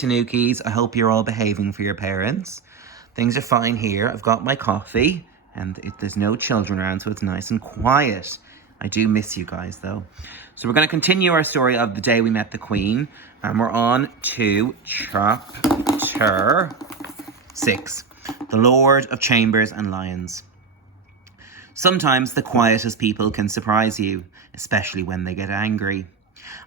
Tanukis, I hope you're all behaving for your parents. Things are fine here. I've got my coffee and there's no children around, so it's nice and quiet. I do miss you guys though. So we're going to continue our story of the day we met the Queen, and we're on to chapter 6, The Lord of Chambers and Lions. Sometimes the quietest people can surprise you, especially when they get angry.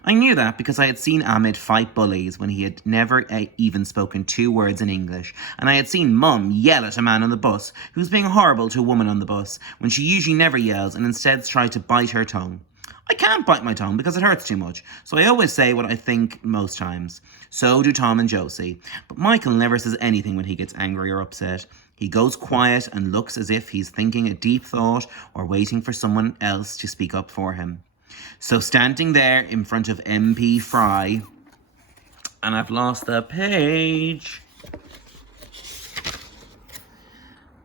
I knew that because I had seen Ahmed fight bullies when he had never even spoken 2 words in English, and I had seen Mum yell at a man on the bus who was being horrible to a woman on the bus when she usually never yells and instead tries to bite her tongue. I can't bite my tongue because it hurts too much, so I always say what I think most times. So do Tom and Josie, but Michael never says anything when he gets angry or upset. He goes quiet and looks as if he's thinking a deep thought or waiting for someone else to speak up for him. So standing there in front of MP Fry, and I've lost the page,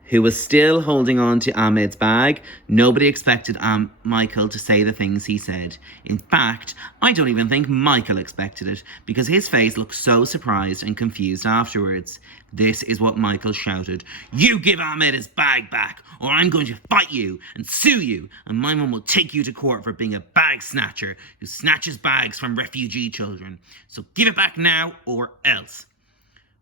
who was still holding on to Ahmed's bag, nobody expected Michael to say the things he said. In fact, I don't even think Michael expected it, because his face looked so surprised and confused afterwards. This is what Michael shouted: "You give Ahmed his bag back, or I'm going to fight you and sue you, and my mum will take you to court for being a bag snatcher who snatches bags from refugee children. So give it back now or else."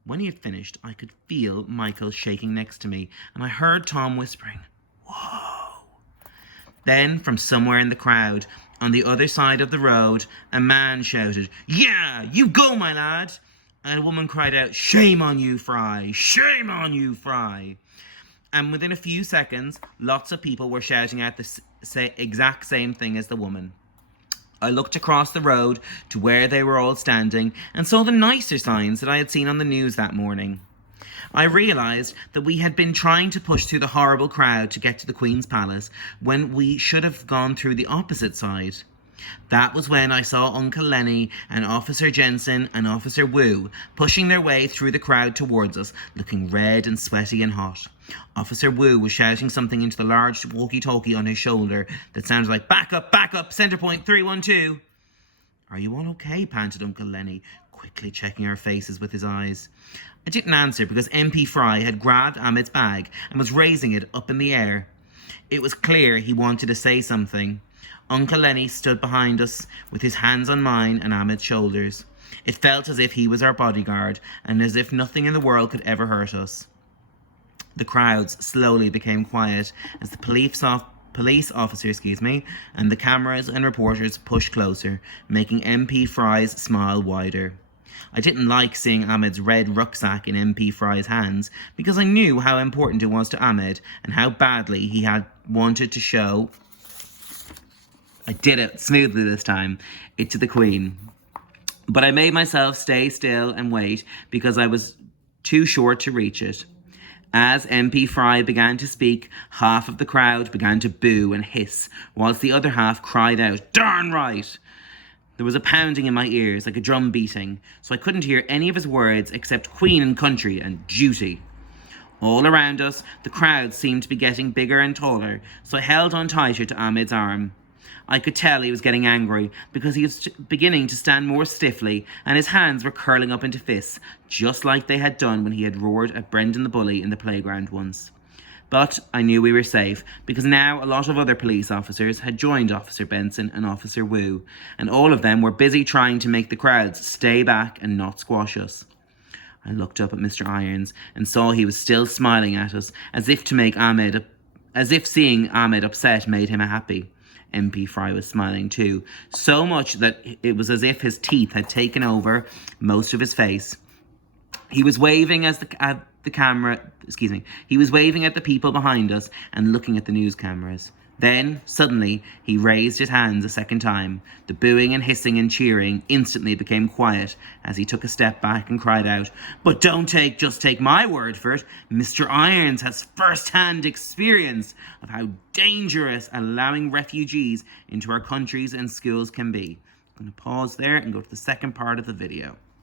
When he had finished, I could feel Michael shaking next to me, and I heard Tom whispering, "Whoa." Then, from somewhere in the crowd, on the other side of the road, a man shouted, "Yeah, you go, my lad." And a woman cried out, "Shame on you, Fry! Shame on you, Fry!" And within a few seconds, lots of people were shouting out the exact same thing as the woman. I looked across the road to where they were all standing and saw the nicer signs that I had seen on the news that morning. I realised that we had been trying to push through the horrible crowd to get to the Queen's Palace when we should have gone through the opposite side. That was when I saw Uncle Lenny and Officer Jensen and Officer Wu pushing their way through the crowd towards us, looking red and sweaty and hot. Officer Wu was shouting something into the large walkie-talkie on his shoulder that sounded like, back up, centre point 312. "Are you all okay?" panted Uncle Lenny, quickly checking our faces with his eyes. I didn't answer because MP Fry had grabbed Ahmed's bag and was raising it up in the air. It was clear he wanted to say something. Uncle Lenny stood behind us with his hands on mine and Ahmed's shoulders. It felt as if he was our bodyguard and as if nothing in the world could ever hurt us. The crowds slowly became quiet as the police officer, and the cameras and reporters pushed closer, making MP Fry's smile wider. I didn't like seeing Ahmed's red rucksack in MP Fry's hands because I knew how important it was to Ahmed and how badly he had wanted to show, I did it smoothly this time, it to the Queen. But I made myself stay still and wait because I was too short to reach it. As MP Fry began to speak, half of the crowd began to boo and hiss, whilst the other half cried out, "Darn right!" There was a pounding in my ears, like a drum beating, so I couldn't hear any of his words except Queen and country and duty. All around us, the crowd seemed to be getting bigger and taller, so I held on tighter to Ahmed's arm. I could tell he was getting angry because he was beginning to stand more stiffly and his hands were curling up into fists, just like they had done when he had roared at Brendan the bully in the playground once. But I knew we were safe because now a lot of other police officers had joined Officer Benson and Officer Wu, and all of them were busy trying to make the crowds stay back and not squash us. I looked up at Mr. Irons and saw he was still smiling at us, as if seeing Ahmed upset made him happy. MP Fry was smiling too, so much that it was as if his teeth had taken over most of his face. He was waving at the people behind us and looking at the news cameras. Then, suddenly, he raised his hands a second time. The booing and hissing and cheering instantly became quiet as he took a step back and cried out, "But don't just take my word for it. Mr. Irons has first-hand experience of how dangerous allowing refugees into our countries and schools can be." I'm going to pause there and go to the second part of the video.